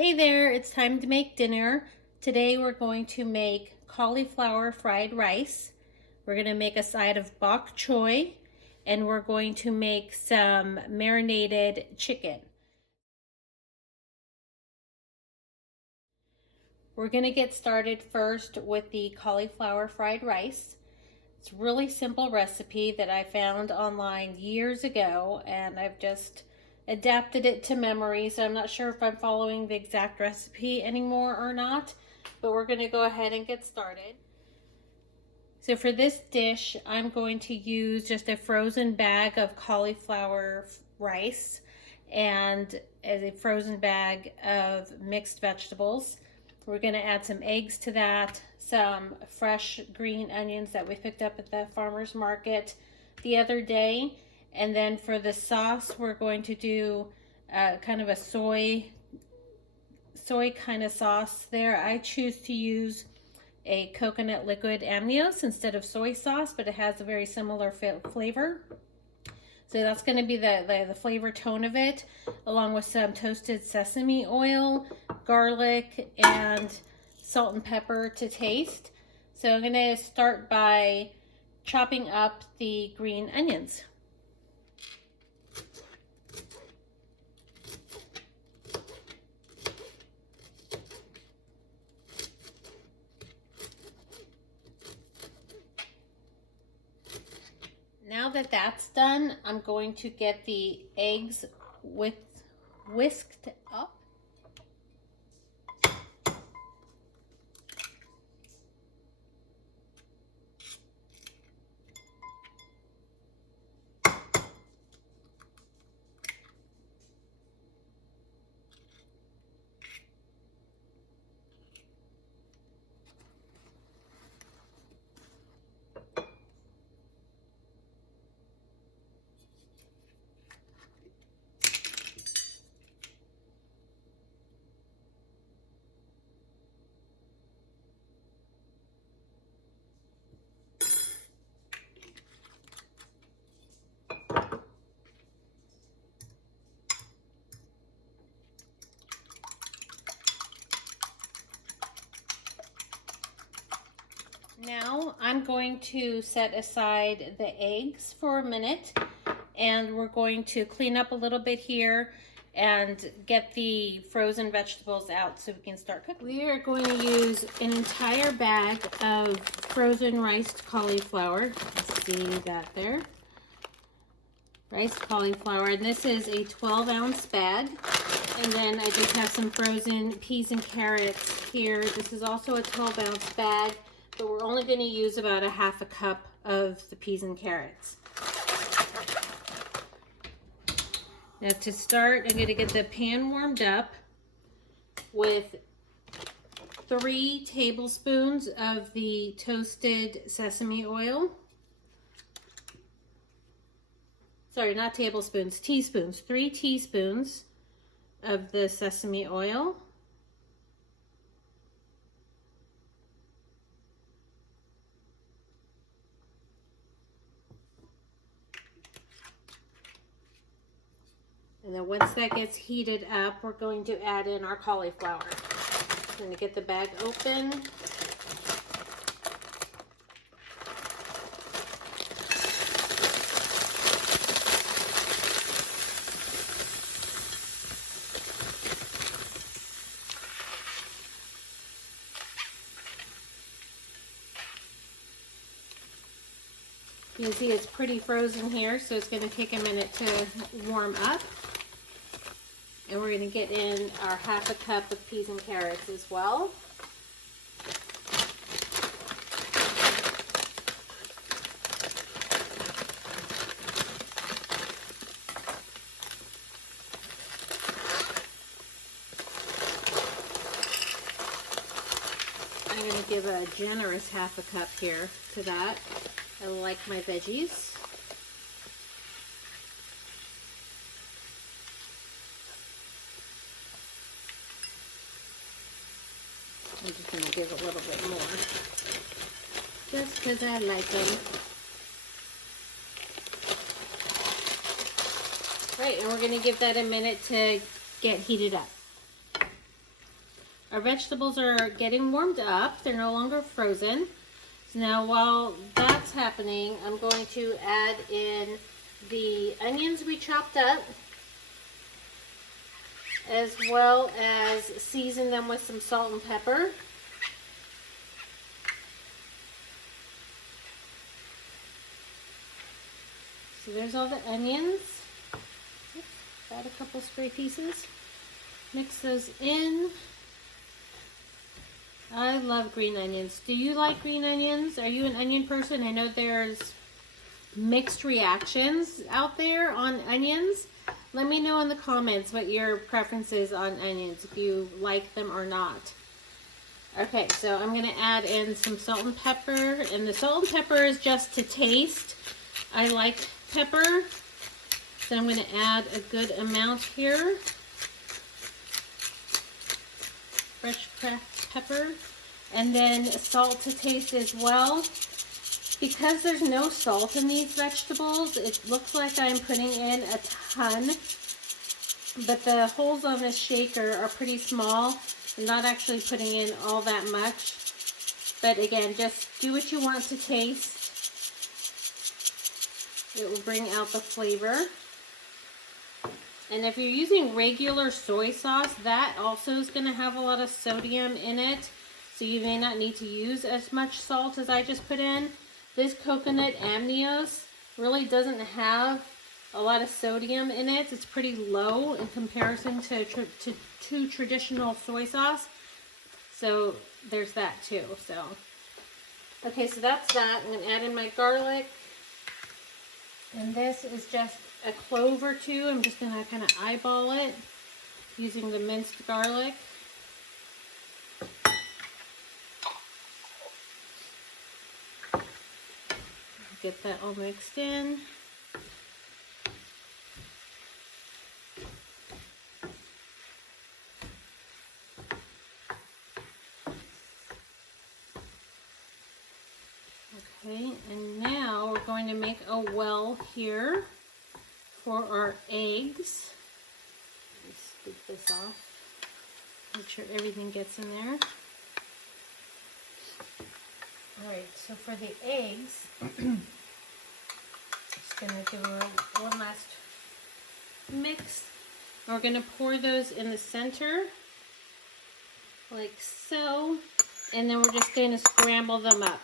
Hey there, it's time to make dinner. Today we're going to make cauliflower fried rice. We're going to make a side of bok choy, and we're going to make some marinated chicken. We're going to get started first with the cauliflower fried rice. It's a really simple recipe that I found online years ago, and I've just adapted it to memory, so I'm not sure if I'm following the exact recipe anymore or not, but we're going to go ahead and get started. So for this dish, I'm going to use just a frozen bag of cauliflower rice and a frozen bag of mixed vegetables. We're going to add some eggs to that, some fresh green onions that we picked up at the farmer's market the other day. And then for the sauce, we're going to do kind of a soy kind of sauce there. I choose to use a coconut liquid amnios instead of soy sauce, but it has a very similar flavor. So that's going to be the flavor tone of it, along with some toasted sesame oil, garlic, and salt and pepper to taste. So I'm going to start by chopping up the green onions. Now that that's done, I'm going to get the eggs whisked up. Now I'm going to set aside the eggs for a minute, and we're going to clean up a little bit here and get the frozen vegetables out so we can start cooking. We are going to use an entire bag of frozen riced cauliflower. See that there? Riced cauliflower, and this is a 12-ounce bag. And then I just have some frozen peas and carrots here. This is also a 12-ounce bag, but we're only going to use about a half a cup of the peas and carrots. Now to start, I'm going to get the pan warmed up with 3 tablespoons of the toasted sesame oil. Sorry, not tablespoons, teaspoons. 3 teaspoons of the sesame oil. And then once that gets heated up, we're going to add in our cauliflower. I'm going to get the bag open. You can see it's pretty frozen here, so it's going to take a minute to warm up. And we're going to get in our half a cup of peas and carrots as well. I'm going to give a generous half a cup here to that. I like my veggies. I'm just going to give a little bit more, just because I like them. Right, and we're going to give that a minute to get heated up. Our vegetables are getting warmed up. They're no longer frozen. So now while that's happening, I'm going to add in the onions we chopped up, as well as season them with some salt and pepper. So there's all the onions. Add a couple stray pieces. Mix those in. I love green onions. Do you like green onions? Are you an onion person? I know there's mixed reactions out there on onions. Let me know in the comments what your preference is on onions, if you like them or not. Okay, so I'm going to add in some salt and pepper, and the salt and pepper is just to taste. I like pepper, so I'm going to add a good amount here. Fresh cracked pepper, and then salt to taste as well. Because there's no salt in these vegetables, it looks like I'm putting in a ton, but the holes on this shaker are pretty small. I'm not actually putting in all that much, but again, just do what you want to taste. It will bring out the flavor. And if you're using regular soy sauce, that also is going to have a lot of sodium in it, so you may not need to use as much salt as I just put in. This coconut amnios really doesn't have a lot of sodium in it. It's pretty low in comparison to traditional soy sauce. So there's that too. So okay, so that's that. I'm going to add in my garlic. And this is just a clove or two. I'm just going to kind of eyeball it using the minced garlic. Get that all mixed in. Okay, and now we're going to make a well here for our eggs. Let me scoop this off. Make sure everything gets in there. Alright, so for the eggs, just going to give them one last mix. We're going to pour those in the center, like so, and then we're just going to scramble them up.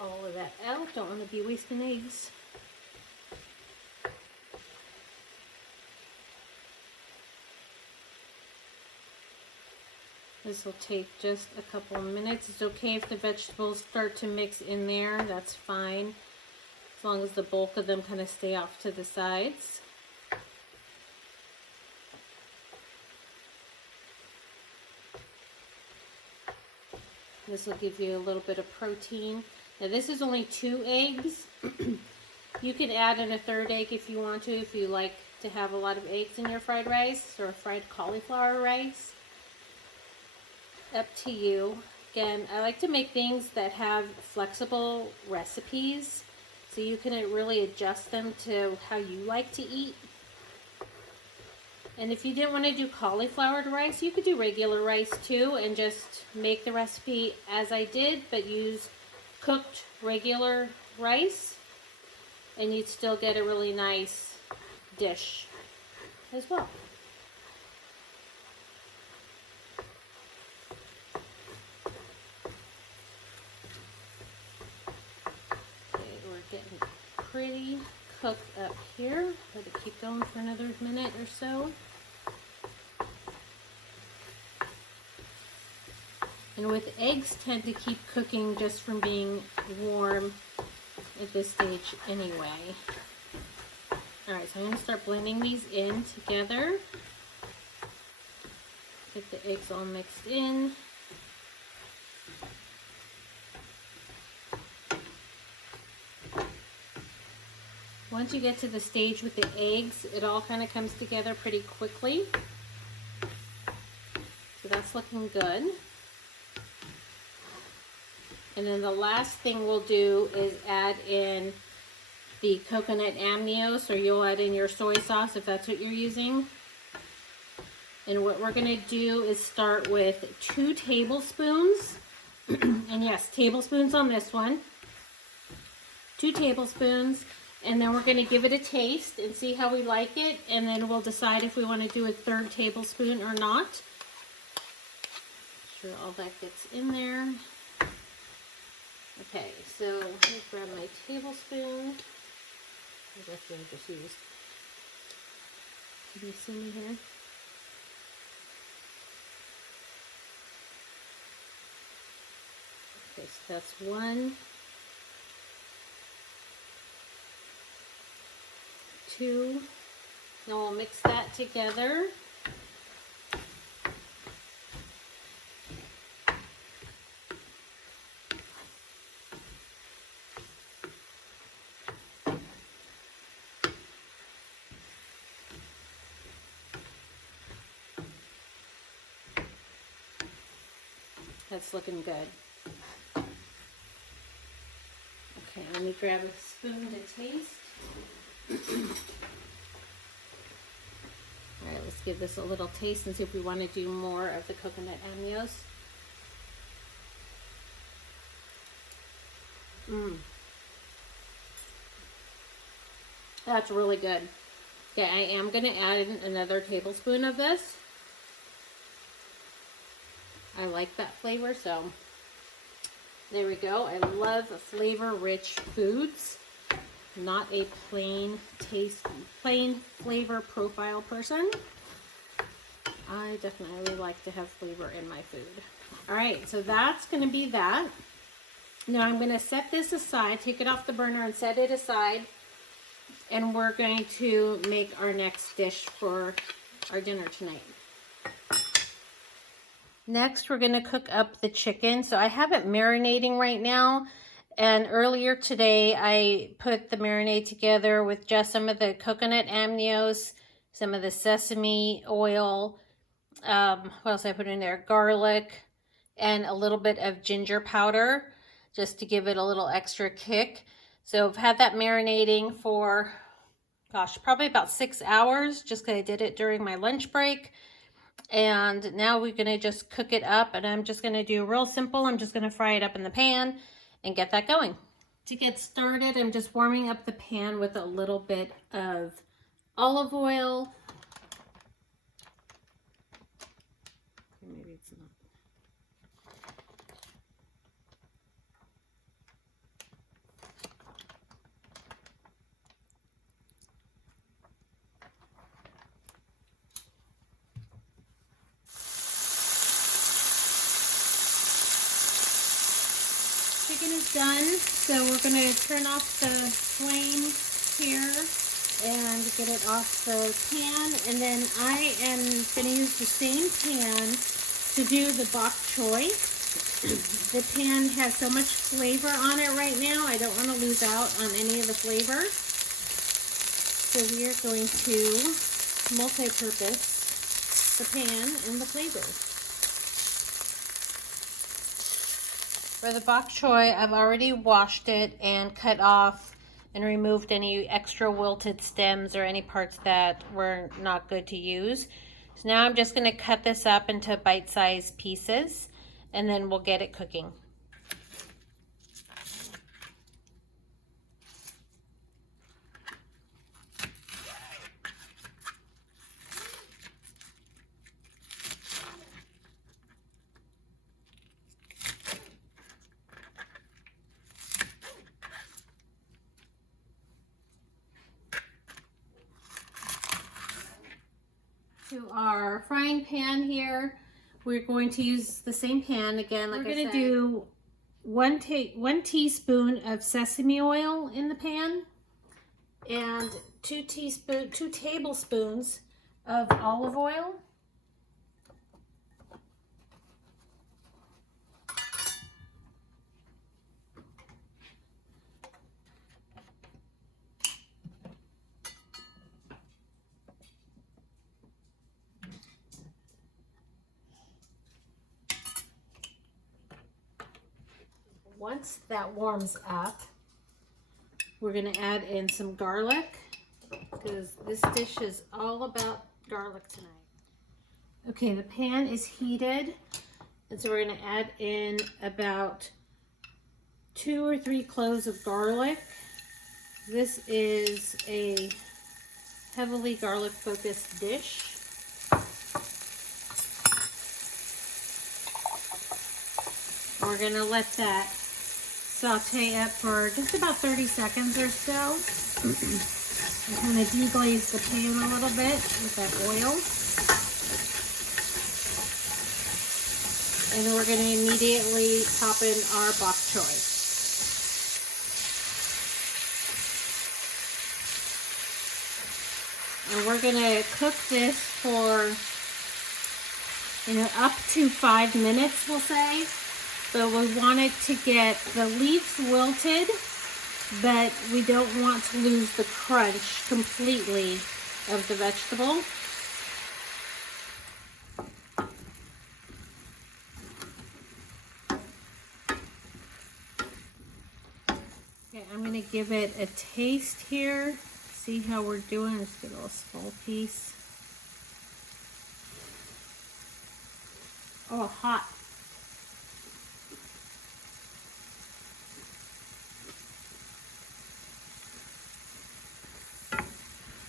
All of that out, don't want to be wasting eggs. This will take just a couple of minutes. It's okay if the vegetables start to mix in there, that's fine, as long as the bulk of them kind of stay off to the sides. This will give you a little bit of protein. Now this is only 2 eggs. You can add in a 3rd egg if you want to, if you like to have a lot of eggs in your fried rice or fried cauliflower rice. Up to you. Again, I like to make things that have flexible recipes, so you can really adjust them to how you like to eat. And if you didn't want to do cauliflowered rice, you could do regular rice too and just make the recipe as I did, but use cooked regular rice, and you'd still get a really nice dish as well. Getting pretty cooked up here. Let it keep going for another minute or so. And with eggs, tend to keep cooking just from being warm at this stage anyway. Alright, so I'm going to start blending these in together. Get the eggs all mixed in. Once you get to the stage with the eggs, it all kind of comes together pretty quickly. So that's looking good. And then the last thing we'll do is add in the coconut amnios, or you'll add in your soy sauce if that's what you're using. And what we're going to do is start with 2 tablespoons. And yes, tablespoons on this one. 2 tablespoons. And then we're going to give it a taste and see how we like it. And then we'll decide if we want to do a 3rd tablespoon or not. Make sure all that gets in there. Okay, so let me grab my tablespoon. I guess I just used. Can you see me here? Okay, so that's 1, 2. Now we'll mix that together. That's looking good. Okay, let me grab a spoon to taste. Alright, let's give this a little taste and see if we want to do more of the coconut amnios. That's really good. Okay, I am going to add in another tablespoon of this. I like that flavor, so there we go. I love flavor-rich foods. Not a plain flavor profile person. I definitely like to have flavor in my food. All right, so that's going to be that. Now I'm going to set this aside, take it off the burner and set it aside. And we're going to make our next dish for our dinner tonight. Next, we're going to cook up the chicken. So I have it marinating right now. And earlier today, I put the marinade together with just some of the coconut amnios, some of the sesame oil. What else did I put in there? Garlic and a little bit of ginger powder just to give it a little extra kick. So I've had that marinating for, gosh, probably about 6 hours just because I did it during my lunch break. And now we're going to just cook it up, and I'm just going to do real simple. I'm just going to fry it up in the pan and get that going. To get started, I'm just warming up the pan with a little bit of olive oil. Maybe it's not. Chicken is done, so we're going to turn off the flame here and get it off the pan. And then I am going to use the same pan to do the bok choy. The pan has so much flavor on it right now, I don't want to lose out on any of the flavor. So we are going to multi-purpose the pan and the flavors. For the bok choy, I've already washed it and cut off and removed any extra wilted stems or any parts that were not good to use. So now I'm just going to cut this up into bite-sized pieces, and then we'll get it cooking. To our frying pan here, we're going to use the same pan again. Like we're going to do one teaspoon of sesame oil in the pan and 2 tablespoons of olive oil. Once that warms up, We're gonna add in some garlic because this dish is all about garlic tonight. Okay, the pan is heated, and so we're gonna add in about 2 or 3 cloves of garlic. This is a heavily garlic focused dish. We're gonna let that saute up for just about 30 seconds or so. And kind of deglaze the pan a little bit with that oil. And then we're going to immediately pop in our bok choy. And we're going to cook this for, up to 5 minutes, we'll say. So we want it to get the leaves wilted, but we don't want to lose the crunch completely of the vegetable. Okay, I'm going to give it a taste here. See how we're doing. Let's get a little small piece. Oh, hot.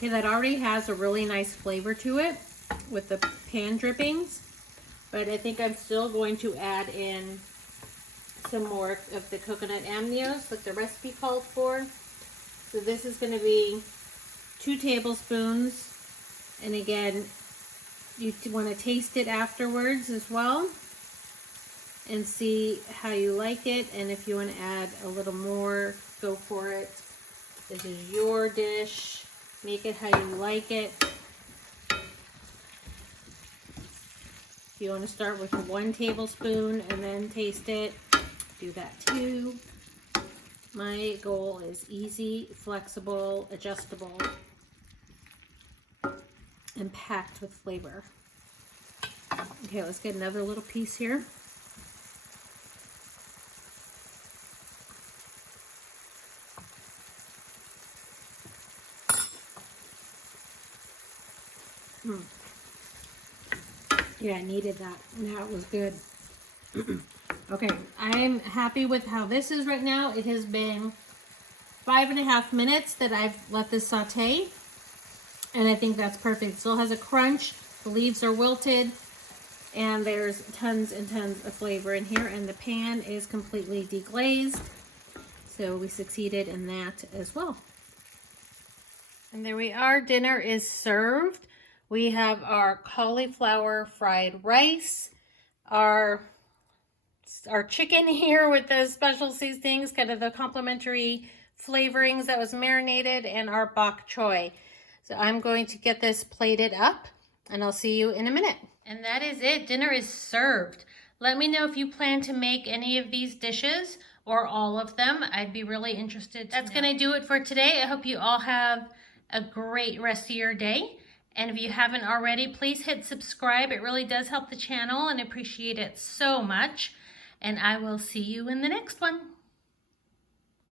Okay, that already has a really nice flavor to it with the pan drippings, but I think I'm still going to add in some more of the coconut amnios like the recipe called for. So this is going to be 2 tablespoons, and again, you want to taste it afterwards as well and see how you like it, and if you want to add a little more, go for it. This is your dish. Make it how you like it. If you want to start with 1 tablespoon and then taste it, do that too. My goal is easy, flexible, adjustable, and packed with flavor. Okay, let's get another little piece here. Yeah, I needed that. That was good. Okay, I'm happy with how this is right now. It has been 5.5 minutes that I've let this saute, and I think that's perfect. It still has a crunch. The leaves are wilted, and there's tons and tons of flavor in here, and the pan is completely deglazed, so we succeeded in that as well. And there we are. Dinner is served. We have our cauliflower fried rice, our chicken here with the special seasonings, kind of the complimentary flavorings that was marinated, and our bok choy. So I'm going to get this plated up, and I'll see you in a minute. And that is it. Dinner is served. Let me know if you plan to make any of these dishes or all of them. I'd be really interested. That's going to do it for today. I hope you all have a great rest of your day. And if you haven't already, please hit subscribe. It really does help the channel, and I appreciate it so much. And I will see you in the next one.